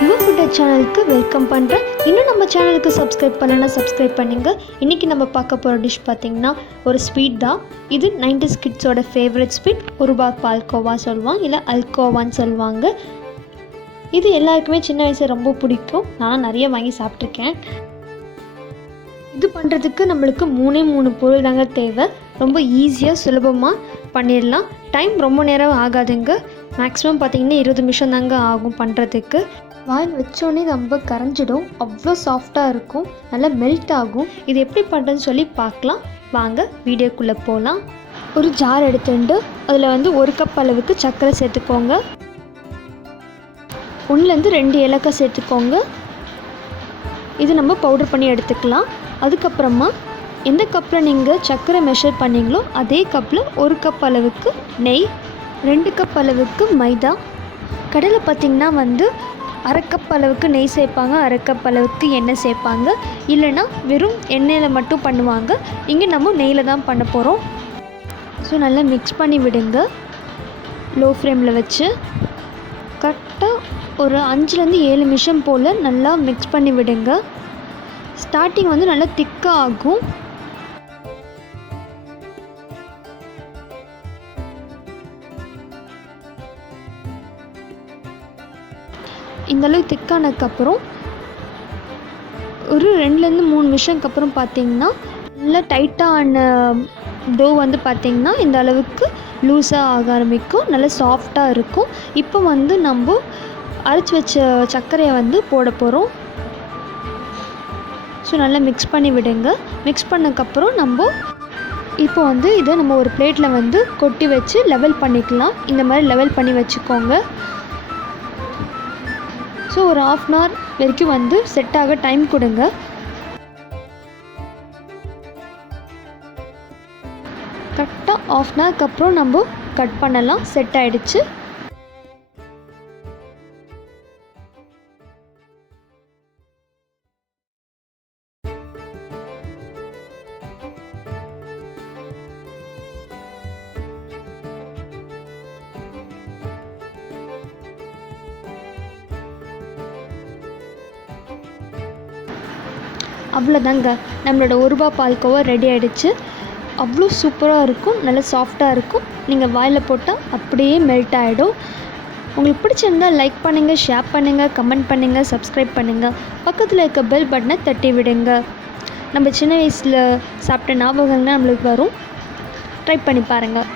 Your சேனலுக்கு welcome பண்ணுறேன். இன்னும் நம்ம சேனலுக்கு சப்ஸ்கிரைப் பண்ணலன்னா சப்ஸ்கிரைப் பண்ணுங்க. இன்றைக்கி நம்ம பார்க்க போகிற டிஷ் பார்த்திங்கன்னா ஒரு ஸ்வீட் தான். இது 90's கிட்ஸோட ஃபேவரட் ஸ்வீட். ரூபா பால்கோவா சொல்லுவாங்க, இல்லை அல்கோவான்னு சொல்லுவாங்க. இது எல்லாருக்குமே சின்ன வயசில் ரொம்ப பிடிக்கும். நான் நிறைய வாங்கி சாப்பிட்ருக்கேன். இது பண்ணுறதுக்கு நம்மளுக்கு மூணு பொருள் தாங்க தேவை. ரொம்ப ஈஸியாக சுலபமாக பண்ணிடலாம். டைம் ரொம்ப நேரம் ஆகாதுங்க. மேக்ஸிமம் பார்த்திங்கன்னா 20 நிமிஷம் தாங்க ஆகும் பண்ணுறதுக்கு. வாயில் வச்சோடனே ரொம்ப கரைஞ்சிடும். அவ்வளோ சாஃப்டாக இருக்கும், நல்லா மெல்ட் ஆகும். இது எப்படி பண்ணுறதுன்னு சொல்லி பார்க்கலாம் வாங்க, வீடியோக்குள்ளே போகலாம். ஒரு ஜார் எடுத்துட்டு அதில் 1 கப் அளவுக்கு சர்க்கரை சேர்த்துக்கோங்க. 1லேருந்து 2 ஏலக்காய் சேர்த்துக்கோங்க. இது நம்ம பவுடர் பண்ணி எடுத்துக்கலாம். அதுக்கப்புறமா எந்த கப்பில் நீங்கள் சர்க்கரை மெஷர் பண்ணிங்களோ அதே கப்பில் 1 கப் அளவுக்கு நெய், 2 கப் அளவுக்கு மைதா. கடையில் பார்த்திங்கன்னா 1/2 கப் அளவுக்கு நெய் சேர்ப்பாங்க, 1/2 கப் அளவுக்கு எண்ணெய் சேர்ப்பாங்க. இல்லைன்னா வெறும் எண்ணெயில் மட்டும் பண்ணுவாங்க. இங்கே நம்ம நெய்யில் தான் பண்ண போகிறோம். ஸோ நல்லா மிக்ஸ் பண்ணி விடுங்க. லோ ஃப்ளேமில் வச்சு கரெக்டாக ஒரு 5லேருந்து 7 நிமிஷம் போல் நல்லா மிக்ஸ் பண்ணி விடுங்க. ஸ்டார்டிங் நல்லா திக்காக ஆகும். இந்தளவு திக்கானதுக்கப்புறம் ஒரு 2லேருந்து 3 நிமிஷம்க்கு அப்புறம் பார்த்திங்கன்னா நல்லா டைட்டான டோ பார்த்திங்கன்னா இந்த அளவுக்கு லூஸாக ஆக ஆரம்பிக்கும். நல்லா சாஃப்டாக இருக்கும். இப்போ நம்ம அரைச்சி வச்ச சர்க்கரையை போட போகிறோம். ஸோ நல்லா மிக்ஸ் பண்ணி விடுங்க. மிக்ஸ் பண்ணதுக்கப்புறம் இப்போ இதை நம்ம ஒரு பிளேட்டில் கொட்டி வச்சு லெவல் பண்ணிக்கலாம். இந்த மாதிரி லெவல் பண்ணி வச்சுக்கோங்க. ஸோ ஒரு 1/2 hour வரைக்கும் செட் ஆக டைம் கொடுங்க. கரெக்டாக 1/2 hourக்கு அப்புறம் நம்ம கட் பண்ணலாம். செட் ஆகிடுச்சு. அவ்வளோதாங்க, நம்மளோட ரூபா பால்கோவா ரெடி ஆகிடுச்சு. அவ்வளோ சூப்பராக இருக்கும், நல்லா சாஃப்டாக இருக்கும். நீங்கள் வாயில் போட்டால் அப்படியே மெல்ட் ஆகிடும். உங்களுக்கு பிடிச்சிருந்தால் லைக் பண்ணுங்கள், ஷேர் பண்ணுங்கள், கமெண்ட் பண்ணுங்கள், சப்ஸ்கிரைப் பண்ணுங்கள். பக்கத்தில் இருக்க பெல் பட்டனை தட்டி விடுங்க. நம்ம சின்ன வயசில் சாப்பிட்ட ஞாபகங்கள் நம்மளுக்கு வரும். ட்ரை பண்ணி பாருங்கள்.